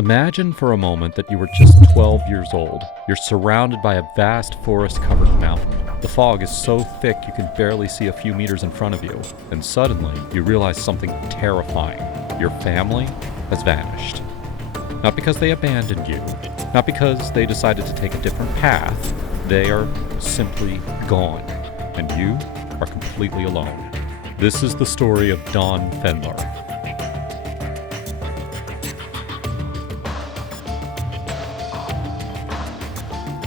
Imagine for a moment that you were just 12 years old. You're surrounded by a vast forest-covered mountain. The fog is so thick you can barely see a few meters in front of you, and suddenly you realize something terrifying. Your family has vanished. Not because they abandoned you, not because they decided to take a different path. They are simply gone, and you are completely alone. This is the story of Don Fendler.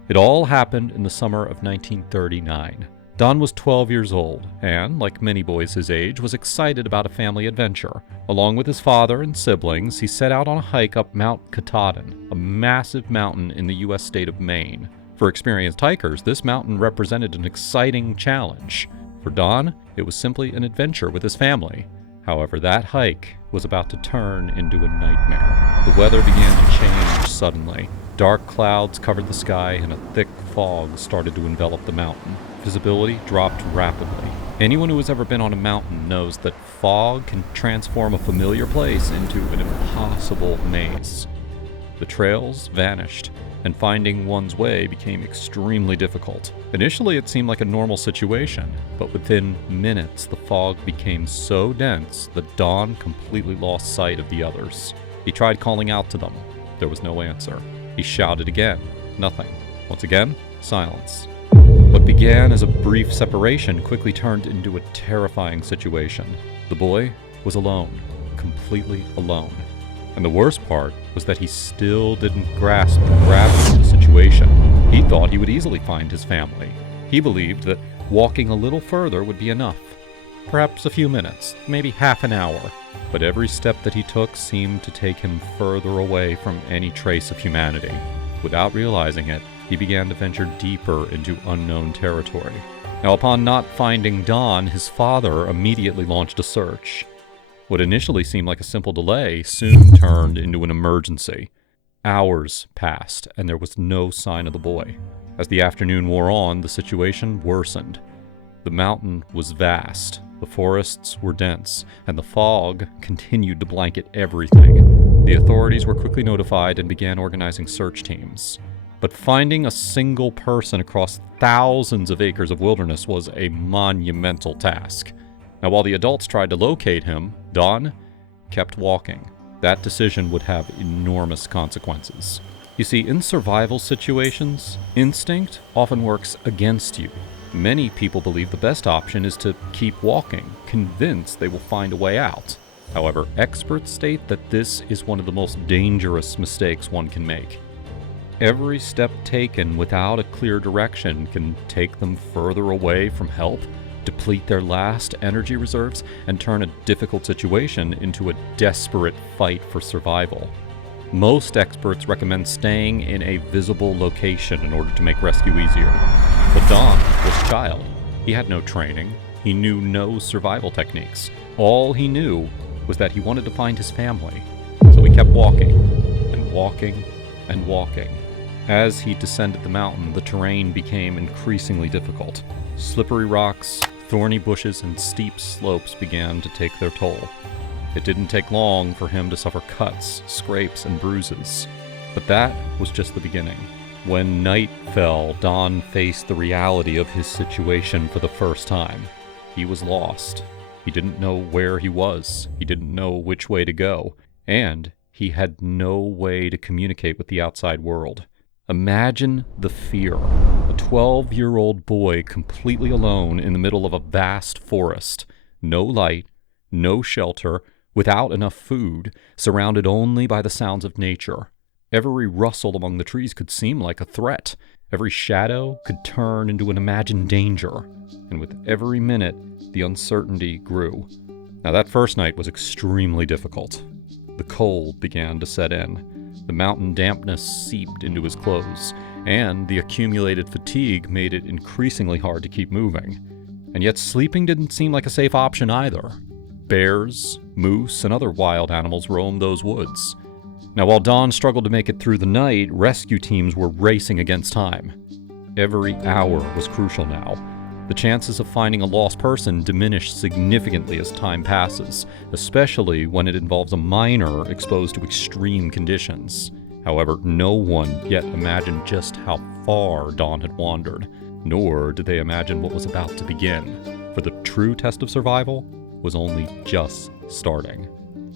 It all happened in the summer of 1939. Don was 12 years old and, like many boys his age, was excited about a family adventure. Along with his father and siblings, he set out on a hike up Mount Katahdin, a massive mountain in the U.S. state of Maine. For experienced hikers, this mountain represented an exciting challenge. For Don, it was simply an adventure with his family. However, that hike was about to turn into a nightmare. The weather began to change suddenly. Dark clouds covered the sky and a thick fog started to envelop the mountain. Visibility dropped rapidly. Anyone who has ever been on a mountain knows that fog can transform a familiar place into an impossible maze. The trails vanished, and finding one's way became extremely difficult. Initially, it seemed like a normal situation, but within minutes, the fog became so dense that Don completely lost sight of the others. He tried calling out to them. There was no answer. He shouted again. Nothing. Once again, silence. What began as a brief separation quickly turned into a terrifying situation. The boy was alone, completely alone. And the worst part was that he still didn't grasp the gravity of the situation. He thought he would easily find his family. He believed that walking a little further would be enough. Perhaps a few minutes, maybe half an hour. But every step that he took seemed to take him further away from any trace of humanity. Without realizing it, he began to venture deeper into unknown territory. Now, upon not finding Don, his father immediately launched a search. What initially seemed like a simple delay soon turned into an emergency. Hours passed, and there was no sign of the boy. As the afternoon wore on, the situation worsened. The mountain was vast, the forests were dense, and the fog continued to blanket everything. The authorities were quickly notified and began organizing search teams. But finding a single person across thousands of acres of wilderness was a monumental task. Now, while the adults tried to locate him, Don kept walking. That decision would have enormous consequences. You see, in survival situations, instinct often works against you. Many people believe the best option is to keep walking, convinced they will find a way out. However, experts state that this is one of the most dangerous mistakes one can make. Every step taken without a clear direction can take them further away from help, deplete their last energy reserves, and turn a difficult situation into a desperate fight for survival. Most experts recommend staying in a visible location in order to make rescue easier. But Don was a child. He had no training. He knew no survival techniques. All he knew was that he wanted to find his family. So he kept walking, and walking, and walking. As he descended the mountain, the terrain became increasingly difficult. Slippery rocks, thorny bushes, and steep slopes began to take their toll. It didn't take long for him to suffer cuts, scrapes, and bruises. But that was just the beginning. When night fell, Don faced the reality of his situation for the first time. He was lost. He didn't know where he was. He didn't know which way to go. And he had no way to communicate with the outside world. Imagine the fear. A 12-year-old boy completely alone in the middle of a vast forest. No light, no shelter, without enough food, surrounded only by the sounds of nature. Every rustle among the trees could seem like a threat. Every shadow could turn into an imagined danger. And with every minute, the uncertainty grew. Now, that first night was extremely difficult. The cold began to set in. The mountain dampness seeped into his clothes, and the accumulated fatigue made it increasingly hard to keep moving. And yet sleeping didn't seem like a safe option either. Bears, moose, and other wild animals roamed those woods. Now, while Don struggled to make it through the night, rescue teams were racing against time. Every hour was crucial now. The chances of finding a lost person diminish significantly as time passes, especially when it involves a minor exposed to extreme conditions. However, no one yet imagined just how far Don had wandered, nor did they imagine what was about to begin, for the true test of survival was only just starting.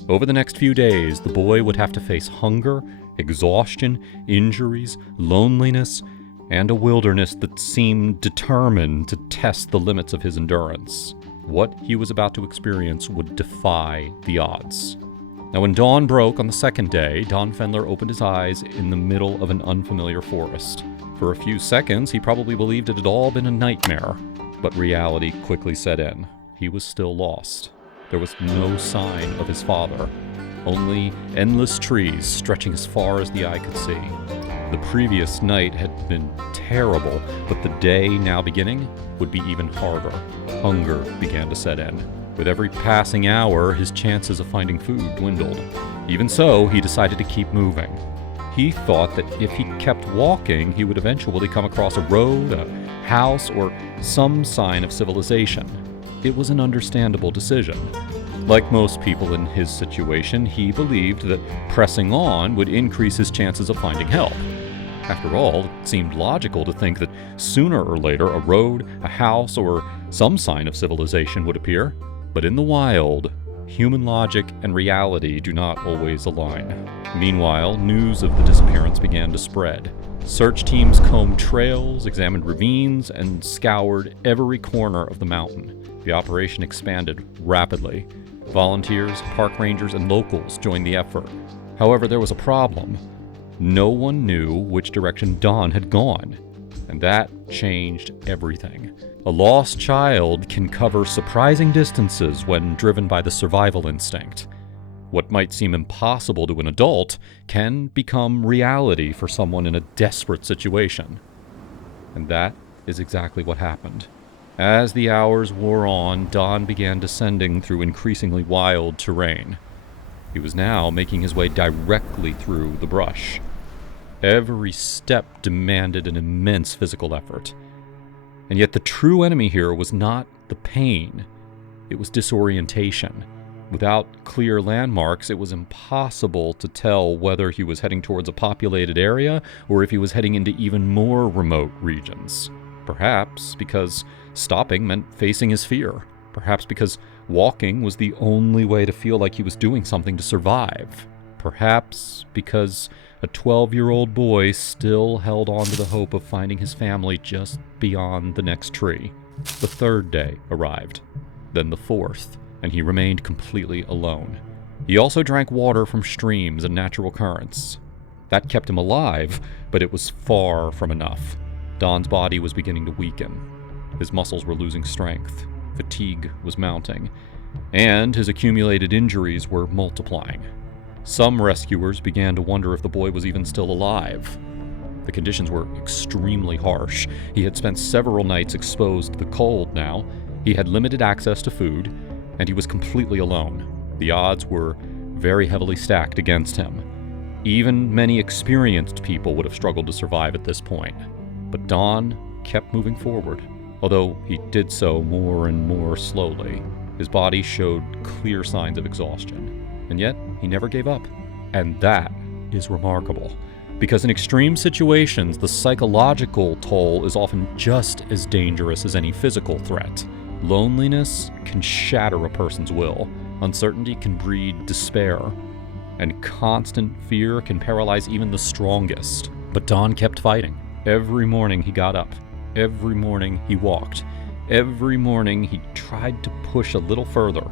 Over the next few days, the boy would have to face hunger, exhaustion, injuries, loneliness, and a wilderness that seemed determined to test the limits of his endurance. What he was about to experience would defy the odds. Now, when dawn broke on the second day, Don Fendler opened his eyes in the middle of an unfamiliar forest. For a few seconds, he probably believed it had all been a nightmare, but reality quickly set in. He was still lost. There was no sign of his father, only endless trees stretching as far as the eye could see. The previous night had been terrible, but the day now beginning would be even harder. Hunger began to set in. With every passing hour, his chances of finding food dwindled. Even so, he decided to keep moving. He thought that if he kept walking, he would eventually come across a road, a house, or some sign of civilization. It was an understandable decision. Like most people in his situation, he believed that pressing on would increase his chances of finding help. After all, it seemed logical to think that sooner or later a road, a house, or some sign of civilization would appear. But in the wild, human logic and reality do not always align. Meanwhile, news of the disappearance began to spread. Search teams combed trails, examined ravines, and scoured every corner of the mountain. The operation expanded rapidly. Volunteers, park rangers, and locals joined the effort. However, there was a problem. No one knew which direction Don had gone, and that changed everything. A lost child can cover surprising distances when driven by the survival instinct. What might seem impossible to an adult can become reality for someone in a desperate situation. And that is exactly what happened. As the hours wore on, Don began descending through increasingly wild terrain. He was now making his way directly through the brush. Every step demanded an immense physical effort. And yet the true enemy here was not the pain. It was disorientation. Without clear landmarks, it was impossible to tell whether he was heading towards a populated area or if he was heading into even more remote regions. Perhaps because stopping meant facing his fear. Perhaps because walking was the only way to feel like he was doing something to survive. Perhaps because a 12-year-old boy still held on to the hope of finding his family just beyond the next tree. The third day arrived, then the fourth, and he remained completely alone. He also drank water from streams and natural currents. That kept him alive, but it was far from enough. Don's body was beginning to weaken. His muscles were losing strength. Fatigue was mounting, and his accumulated injuries were multiplying. Some rescuers began to wonder if the boy was even still alive. The conditions were extremely harsh. He had spent several nights exposed to the cold now. He had limited access to food, and he was completely alone. The odds were very heavily stacked against him. Even many experienced people would have struggled to survive at this point. But Don kept moving forward, although he did so more and more slowly. His body showed clear signs of exhaustion. And yet, he never gave up. And that is remarkable. Because in extreme situations, the psychological toll is often just as dangerous as any physical threat. Loneliness can shatter a person's will. Uncertainty can breed despair. And constant fear can paralyze even the strongest. But Don kept fighting. Every morning he got up. Every morning he walked. Every morning he tried to push a little further,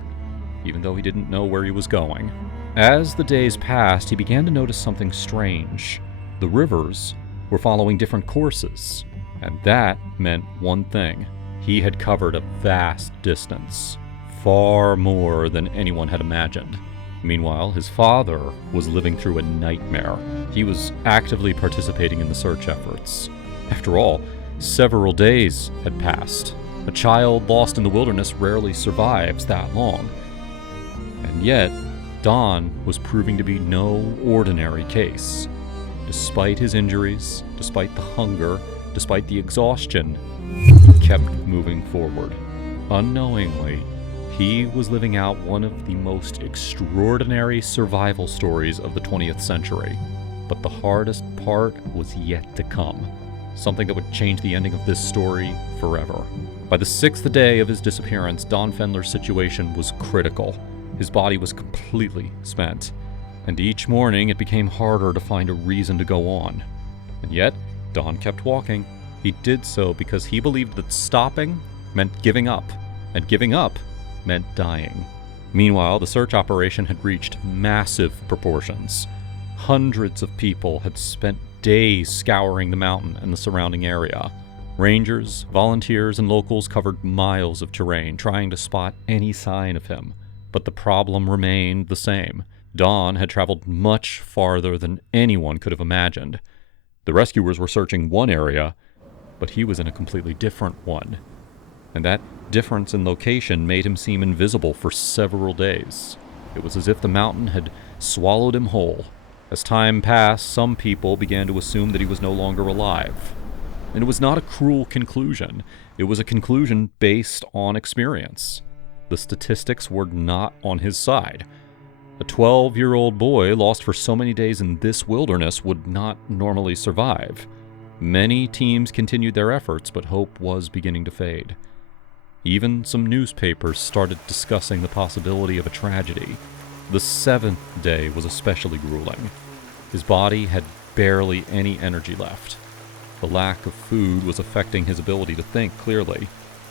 even though he didn't know where he was going. As the days passed, he began to notice something strange. The rivers were following different courses, and that meant one thing. He had covered a vast distance, far more than anyone had imagined. Meanwhile, his father was living through a nightmare. He was actively participating in the search efforts. After all, several days had passed. A child lost in the wilderness rarely survives that long. And yet, Don was proving to be no ordinary case. Despite his injuries, despite the hunger, despite the exhaustion, kept moving forward. Unknowingly, he was living out one of the most extraordinary survival stories of the 20th century. But the hardest part was yet to come, something that would change the ending of this story forever. By the 6th day of his disappearance, Don Fendler's situation was critical. His body was completely spent, and each morning it became harder to find a reason to go on. And yet, Don kept walking. He did so because he believed that stopping meant giving up, and giving up meant dying. Meanwhile, the search operation had reached massive proportions. Hundreds of people had spent days scouring the mountain and the surrounding area. Rangers, volunteers, and locals covered miles of terrain trying to spot any sign of him. But the problem remained the same. Don had traveled much farther than anyone could have imagined. The rescuers were searching one area, but he was in a completely different one. And that difference in location made him seem invisible for several days. It was as if the mountain had swallowed him whole. As time passed, some people began to assume that he was no longer alive. And it was not a cruel conclusion. It was a conclusion based on experience. The statistics were not on his side. A 12-year-old boy lost for so many days in this wilderness would not normally survive. Many teams continued their efforts, but hope was beginning to fade. Even some newspapers started discussing the possibility of a tragedy. The 7th day was especially grueling. His body had barely any energy left. The lack of food was affecting his ability to think clearly.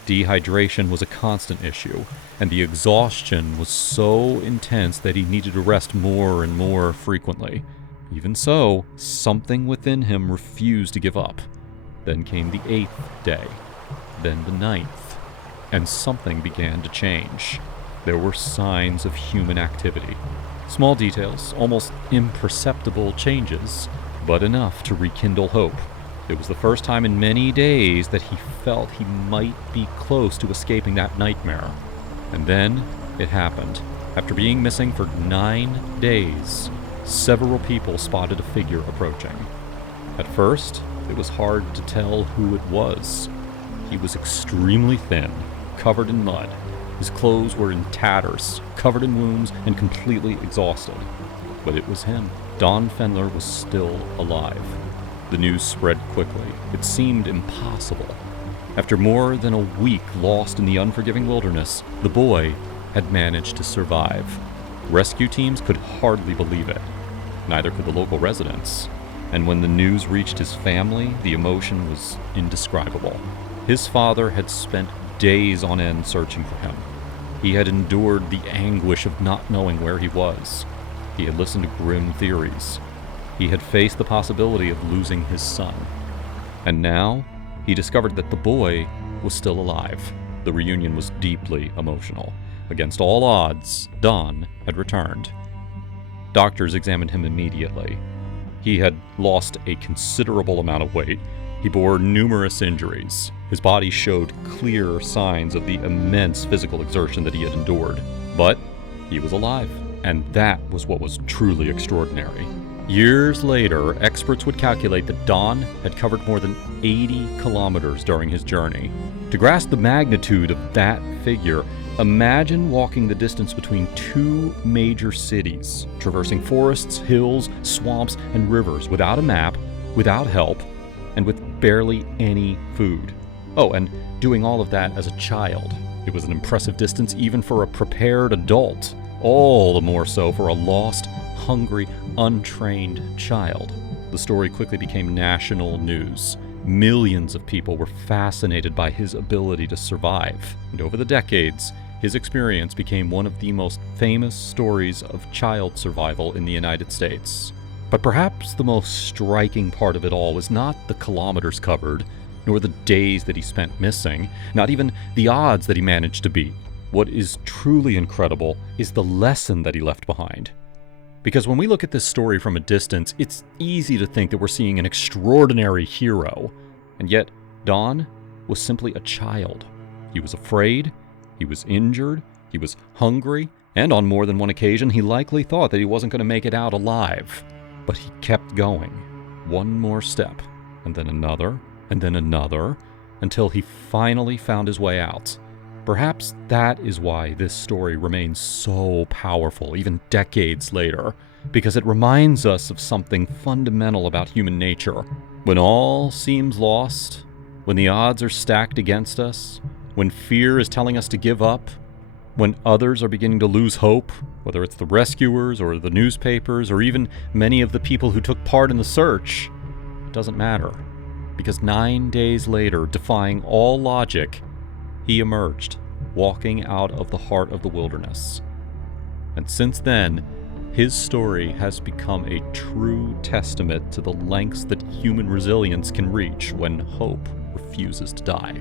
Dehydration was a constant issue, and the exhaustion was so intense that he needed to rest more and more frequently. Even so, something within him refused to give up. Then came the 8th day, then the 9th, and something began to change. There were signs of human activity. Small details, almost imperceptible changes, but enough to rekindle hope. It was the first time in many days that he felt he might be close to escaping that nightmare. And then it happened. After being missing for 9 days, several people spotted a figure approaching. At first, it was hard to tell who it was. He was extremely thin, covered in mud. His clothes were in tatters, covered in wounds, and completely exhausted. But it was him. Don Fendler was still alive. The news spread quickly. It seemed impossible. After more than a week lost in the unforgiving wilderness, the boy had managed to survive. Rescue teams could hardly believe it. Neither could the local residents. And when the news reached his family, the emotion was indescribable. His father had spent days on end searching for him. He had endured the anguish of not knowing where he was. He had listened to grim theories. He had faced the possibility of losing his son. And now, he discovered that the boy was still alive. The reunion was deeply emotional. Against all odds, Don had returned. Doctors examined him immediately. He had lost a considerable amount of weight. He bore numerous injuries. His body showed clear signs of the immense physical exertion that he had endured. But he was alive, and that was what was truly extraordinary. Years later, experts would calculate that Don had covered more than 80 kilometers during his journey. To grasp the magnitude of that figure, imagine walking the distance between 2 major cities, traversing forests, hills, swamps, and rivers without a map, without help, and with barely any food. Oh, and doing all of that as a child. It was an impressive distance even for a prepared adult, all the more so for a lost, hungry, untrained child. The story quickly became national news. Millions of people were fascinated by his ability to survive, and over the decades, his experience became one of the most famous stories of child survival in the United States. But perhaps the most striking part of it all was not the kilometers covered, nor the days that he spent missing, not even the odds that he managed to beat. What is truly incredible is the lesson that he left behind. Because when we look at this story from a distance, it's easy to think that we're seeing an extraordinary hero. And yet, Don was simply a child. He was afraid, he was injured, he was hungry, and on more than one occasion, he likely thought that he wasn't going to make it out alive. But he kept going. One more step, and then another, until he finally found his way out. Perhaps that is why this story remains so powerful even decades later, because it reminds us of something fundamental about human nature. When all seems lost, when the odds are stacked against us, when fear is telling us to give up, when others are beginning to lose hope, whether it's the rescuers or the newspapers or even many of the people who took part in the search, it doesn't matter. Because 9 days later, defying all logic, he emerged, walking out of the heart of the wilderness. And since then, his story has become a true testament to the lengths that human resilience can reach when hope refuses to die.